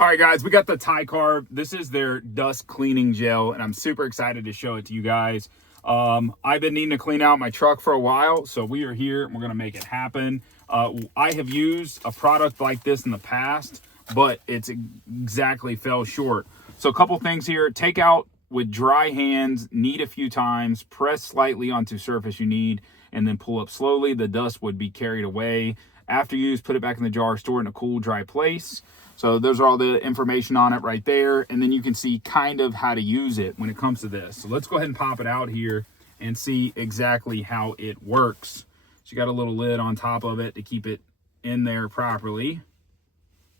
All right, guys, we got the TICARVE. This is their dust cleaning gel, and I'm super excited to show it to you guys. I've been needing to clean out my truck for a while, so we are here and we're gonna make it happen. I have used a product like this in the past, but it's exactly fell short. So a couple things here: take out with dry hands, knead a few times, press slightly onto surface you need, and then pull up slowly. The dust would be carried away. After use, put it back in the jar, store it in a cool, dry place. So those are all the information on it right there. And then you can see kind of how to use it when it comes to this. So let's go ahead and pop it out here and see exactly how it works. So you got a little lid on top of it to keep it in there properly.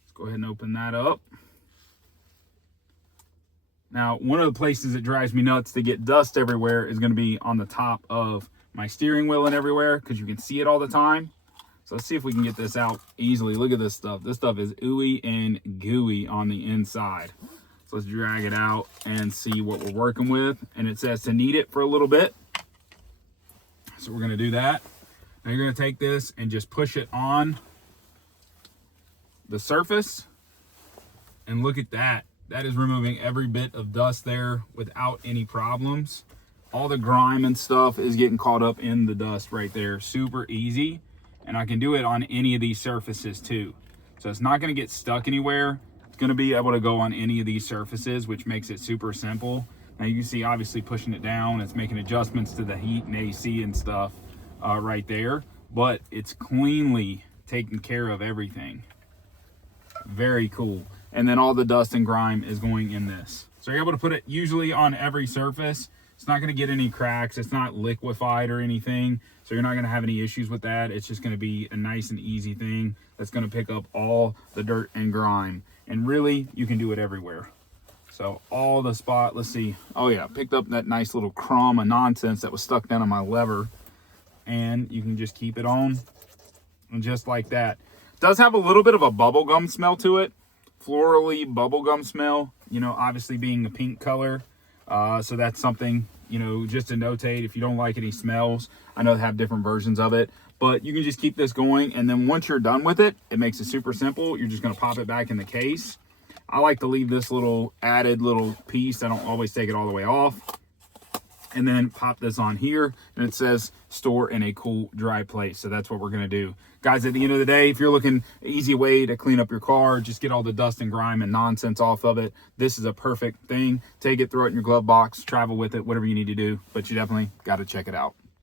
Let's go ahead and open that up. Now, one of the places that drives me nuts to get dust everywhere is going to be on the top of my steering wheel and everywhere, because you can see it all the time. So let's see if we can get this out easily. Look at this stuff. This stuff is ooey and gooey on the inside. So let's drag it out and see what we're working with. And it says to knead it for a little bit. So we're going to do that. Now you're going to take this and just push it on the surface. And look at that. That is removing every bit of dust there without any problems. All the grime and stuff is getting caught up in the dust right there. Super easy. And I can do it on any of these surfaces too. So it's not going to get stuck anywhere. It's going to be able to go on any of these surfaces, which makes it super simple. Now you can see obviously pushing it down, it's making adjustments to the heat and AC and stuff right there. But it's cleanly taking care of everything. Very cool. And then all the dust and grime is going in this. So you're able to put it usually on every surface. It's not going to get any cracks. It's not liquefied or anything. So you're not going to have any issues with that. It's just going to be a nice and easy thing that's going to pick up all the dirt and grime. And really, you can do it everywhere. So all the spot, let's see. Oh yeah, picked up that nice little crumb of nonsense that was stuck down on my lever. And you can just keep it on. And just like that. It does have a little bit of a bubblegum smell to it. Florally bubblegum smell. You know, obviously being a pink color. So that's something, you know, just to notate if you don't like any smells. I know they have different versions of it, but you can just keep this going. And then once you're done with it, it makes it super simple. You're just going to pop it back in the case. I like to leave this little added little piece. I don't always take it all the way off. And then pop this on here, and it says store in a cool, dry place. So that's what we're going to do. Guys, at the end of the day, if you're looking an easy way to clean up your car, just get all the dust and grime and nonsense off of it, this is a perfect thing. Take it, throw it in your glove box, travel with it, whatever you need to do. But you definitely got to check it out.